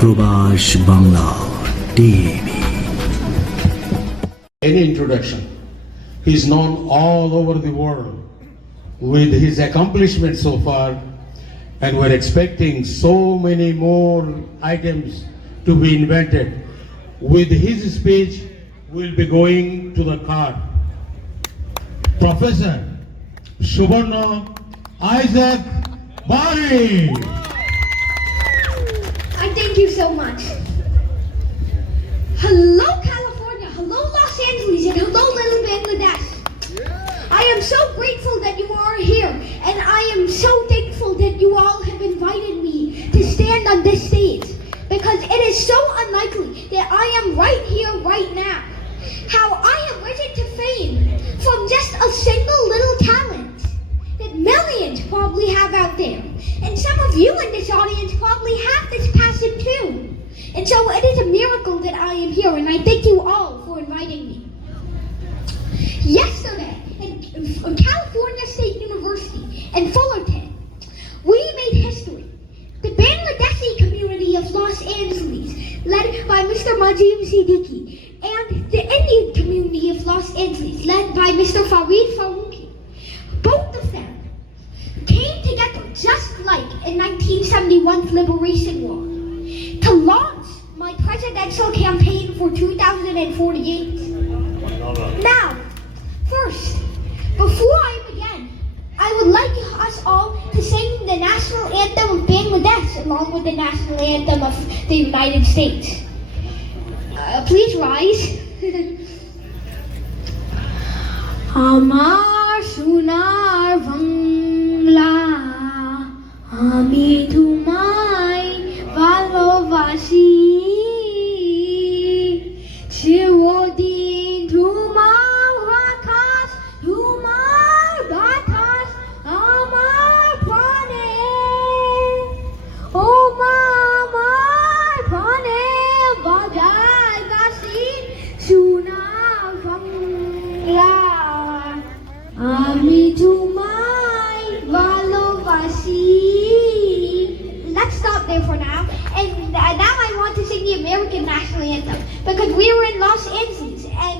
প্রবাস Bangla TV. Any introduction. He's known all over the world with his accomplishments so far, and we're expecting so many more items to be invented. With his speech, we'll be going to the card. Professor Soborno Isaac Bari. I thank you so much. Hello, California. Hello, Los Angeles. And hello, little Bangladesh. I am so grateful that you are here. And I am so thankful that you all have invited me to stand on this stage. Because it is so unlikely that I am right here, right now. How I have risen to fame from just a single little talent that millions probably have out there. And some of you in this audience probably have this passion too. And so it is a miracle that I am here, and I thank you all for inviting me. Yesterday, in California State University in Fullerton, we made history. The Bangladeshi community of Los Angeles, led by Mr. Majid Siddiqui, and the Indian community of Los Angeles, led by Mr. Farid Farouqi, both of them came together just like in 1971's Liberation War to launch my presidential campaign for 2048. Now, first, before I begin, I would like us all to sing the national anthem of Bangladesh along with the national anthem of the United States. Please rise. Amar Sunar Bangla, আমি তোমায় ভালোবাসি, চিরদিন তোমার আকাশ, তোমার বাতাস আমার প্রাণে, ও মা আমার প্রাণে বাজায় বাঁশি সোনার বাংলা, আমি তোমায় ভালোবাসি. Let's stop there for now. And now I want to sing the American national anthem because we were in Los Angeles and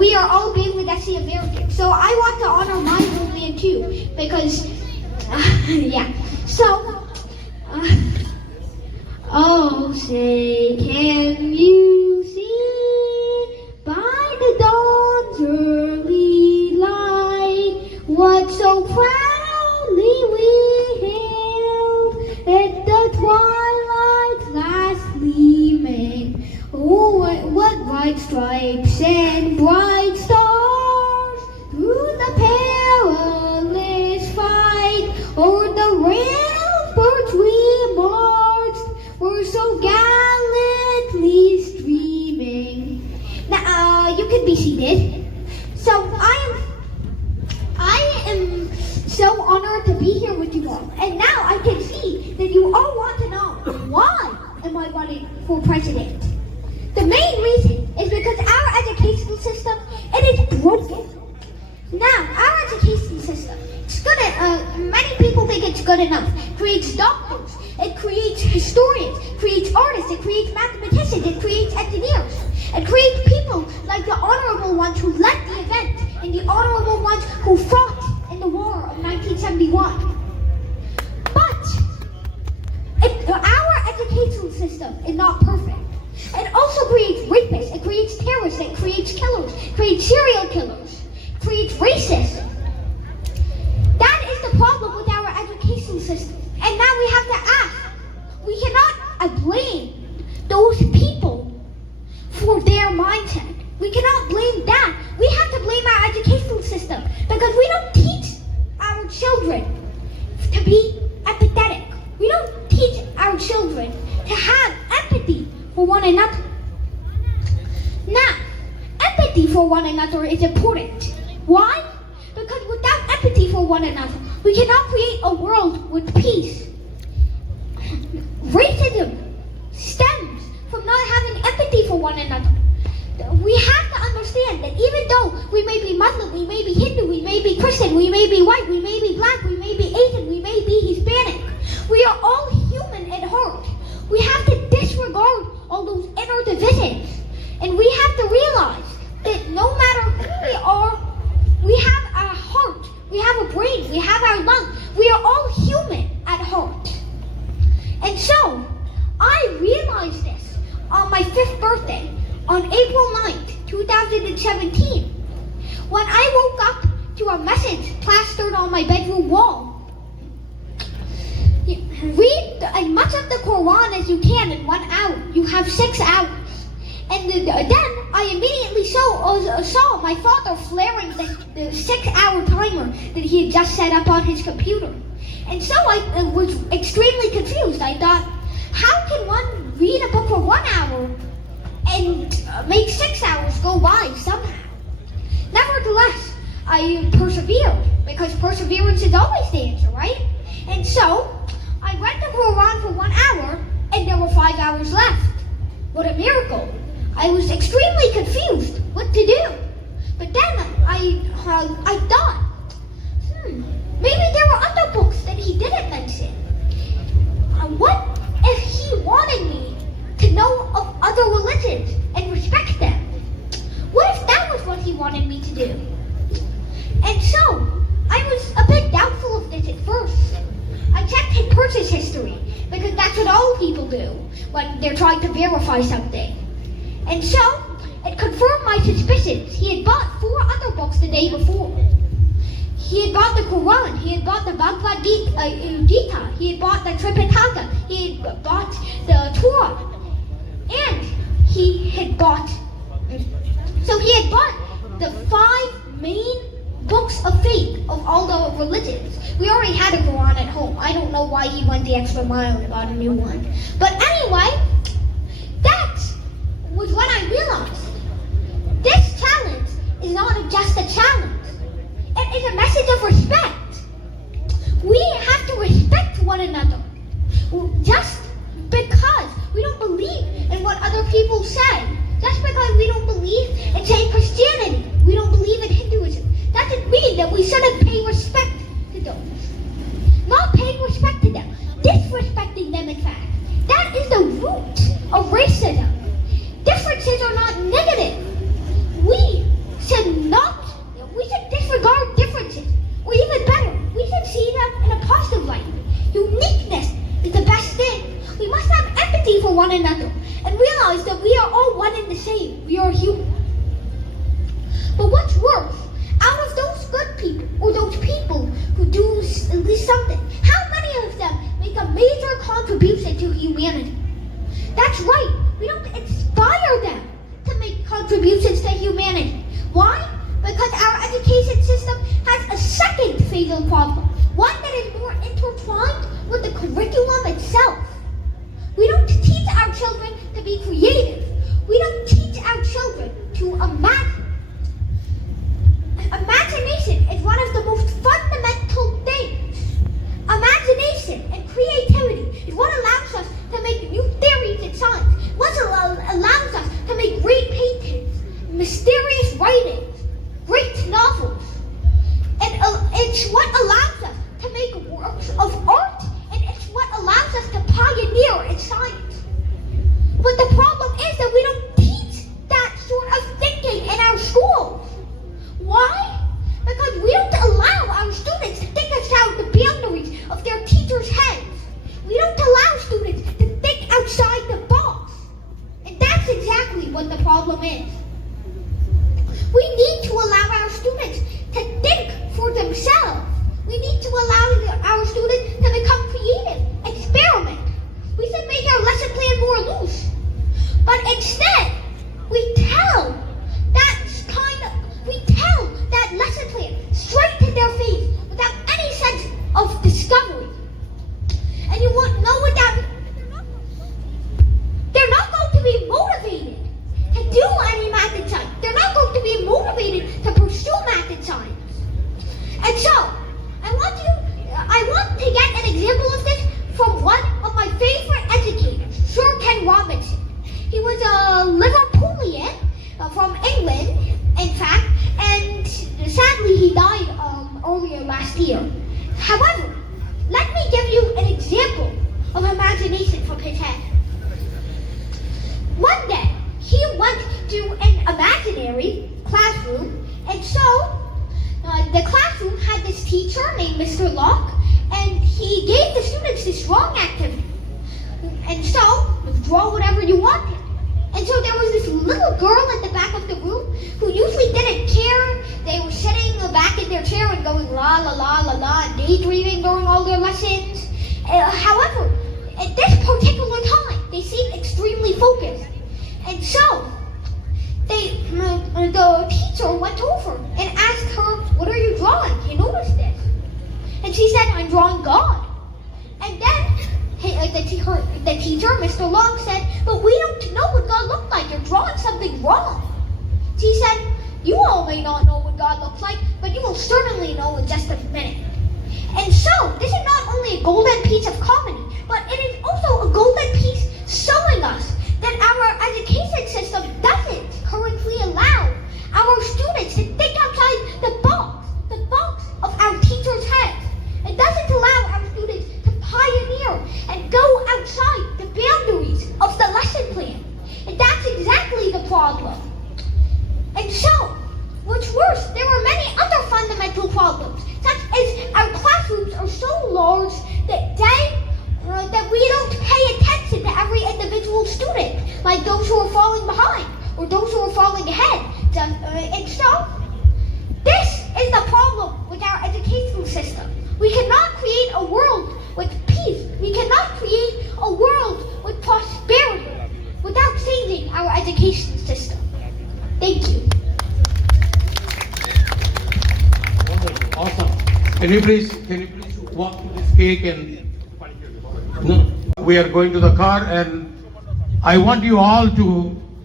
we are all Bangladeshi Americans. So I want to honor my homeland too because, yeah. So, oh, say, can you see by the dawn's early light what so proudly we hailed at the twilight's last gleaming? Oh, what bright stripes and bright stars through the perilous fight o'er the ramparts we marched were so gallantly streaming. Now, you can be seated. So I am so honored to be here with you all. And now I can see that you all want to know, why am I running for president? The main reason is because our educational system, it is broken. Now, our educational system, it's good many people think it's good enough. It creates doctors, it creates historians, creates artists, it creates mathematicians, it creates engineers. It creates people like the honorable ones who led the event and the honorable ones who fought in the war of 1971. But our educational system is not perfect. It also creates rapists, it creates terrorists, it creates killers, it creates serial killers, it creates racists. That is the problem with our educational system. And now we have to ask, we cannot blame those people for their mindset. We cannot blame that. We have to blame our educational system because we don't teach our children to be empathetic. We don't teach our children to have empathy for one another. Now, empathy for one another is important. Why? Because without empathy for one another, we cannot create a world with peace. Racism stems from not having empathy for one another. we have to understand that even though we may be Muslim, we may be Hindu, we may be Christian, we may be white, we may be black, we may be Asian, we may be Hispanic, we are all human at heart. We have to disregard all those inner divisions. And we have to realize that no matter who we are, we have our heart, we have a brain, we have our lungs. We are all human at heart. And so, I realized this on my 5th birthday, on April 9th, 2017, when I woke up to a message plastered on my bedroom wall. Read as much of the Quran as you can in 1 hour. You have 6 hours. And then I immediately saw my father flaring the 6-hour timer that he had just set up on his computer. And so I was extremely confused. I thought, how can one read a book for 1 hour and make 6 hours go by somehow? Nevertheless, I persevered, because perseverance is always the answer, right? And so, I read the Quran for 1 hour, and there were 5 hours left. What a miracle. I was extremely confused what to do. But then I thought, maybe there were other books that he didn't mention. What if he wanted me to know of other religions and respect them? What if that was what he wanted me to do? And so, I was a bit doubtful of this at first. I checked his purchase history, because that's what all people do when they're trying to verify something. And so, it confirmed my suspicions. He had bought 4 other books the day before. He had bought the Quran, he had bought the Banglar Bijoy, he had bought the Tripitaka, he had bought the Torah, and he had bought the 5 main books of faith of all the religions. We already had a Quran at home. I don't know why he went the extra mile and got a new one. But anyway, that was when I realized this challenge is not just a challenge. It is a message of respect. We have to respect one another. Just because we don't believe in what other people say, just because we don't believe in, say, Christianity, we don't believe in Hinduism, doesn't mean that we shouldn't pay respect to those. Not paying respect to them, disrespecting them, in fact. That is the root of racism. Differences are not negative. We should disregard differences. Or even better, we should see them in a positive light. Uniqueness is the best thing. We must have empathy for one another and realize that we are all one and the same. We are human. But what's worse, out of those good people, or those people who do at least something, how many of them make a major contribution to humanity? That's right, we don't inspire them to make contributions to humanity. Why? Because our education system has a second fatal problem, one that is more intertwined with the curriculum itself. We don't teach our children to be creative. We don't teach our children to imagine. Imagination is one of the most fundamental things. Imagination and creativity is what allows us to make new theories in science, what allows us to make great paintings, mysterious writings, great novels. And it's what allows us to make works of art, and it's what allows us to pioneer in science. But the problem is that we don't teach that sort of thinking in our schools. Why? Because we don't allow our students to think outside the boundaries of their teachers' heads. We don't allow students to think outside the box. And that's exactly what the problem is. We need to allow our students to think for themselves. We need to allow our students to become creative, experiment. We should make our lesson plan more loose. But instead, we tell that lesson plan straight to their face without any sense of discovery. And you want to know what that means? They're not going to be motivated to do any math and science. They're not going to be motivated to pursue math and science. And so, I want to get last year. However, let me give you an example of imagination from his head. One day, he went to an imaginary classroom, and so the classroom had this teacher named Mr. Locke, and he gave the students this drawing activity. And so, draw whatever you wanted. And so there was this little girl in the back of the room who usually didn't care. They were sitting back in their chair and going la la la la la and daydreaming during all their lessons. However, at this particular time, they seemed extremely focused. And so, the teacher went over and asked her, "What are you drawing? You noticed this?" And she said, "I'm drawing God." And then the teacher, Mr. Long, said, "But we don't know what God looked like. You're drawing something wrong." She said, "You all may not know what God looks like, but you will certainly know in just a minute." And so, this is not only a golden piece of comedy, but it is also a golden piece showing us that our education system doesn't currently allow our students to think outside the box of our teachers' heads. It doesn't allow our students to pioneer and go outside the boundaries of the lesson plan. And that's exactly the problem. And so, what's worse, there are many other fundamental problems, such as our classrooms are so large that we don't pay attention to every individual student, like those who are falling behind or those who are falling ahead. And so, this is the problem with our educational system. We cannot create a world with peace. We cannot create a world with prosperity without changing our education system. Thank you. Awesome. Can you please walk to this cake and no, we are going to the car, and I want you all to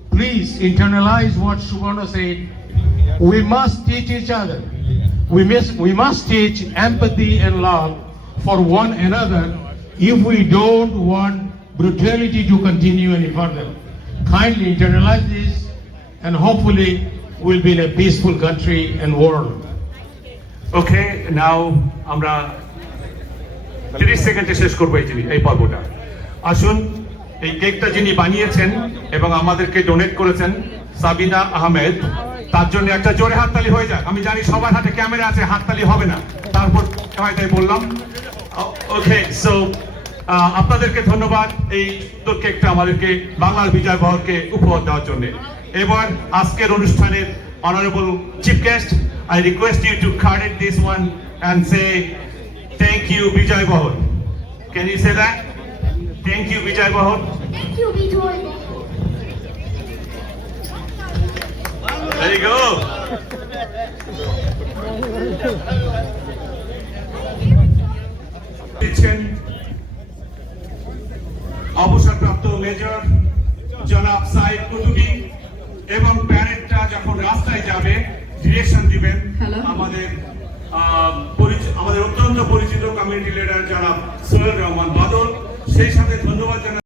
please internalize what Suborno said. We must teach each other. We must teach empathy and love for one another if we don't want brutality to continue any further. Kindly internalize this, and hopefully we'll be in a peaceful country and world. Okay, now আমরা 30 সেকেন্ডে শেষ করবো এই পর্বটা। আসুন, এই কেকটা যিনি বানিয়েছেন এবং আমাদেরকে ডোনেট করেছেন, সাবিনা আহমেদ, তার জন্য একটা জোরে হাততালি হয়ে যাক। আমি জানি সবার হাতে ক্যামেরা আছে, হাততালি হবে না, তারপর তাই বললাম। ওকে, সো আপনাদেরকে ধন্যবাদ এই সুন্দর কেকটা আমাদেরকে বাংলার বিজয় বহরকে উপহার দেওয়ার জন্য। এবার আজকের অনুষ্ঠানের honourable chief guest, I request you to credit this one and say thank you Bijoy Bohor. Can you say that? Thank you Bijoy Bohor. Thank you, Bijoy Bohor. There you go. অবসরপ্রাপ্ত major জনাব সাইদ কুতুবী এবং প্যারেডটা যখন রাস্তায় যাবে direction দিবেন আমাদের অত্যন্ত পরিচিত কমিউনিটি লিডার জনাব সোহেল রহমান বাদল। সেই সাথে ধন্যবাদ জানাই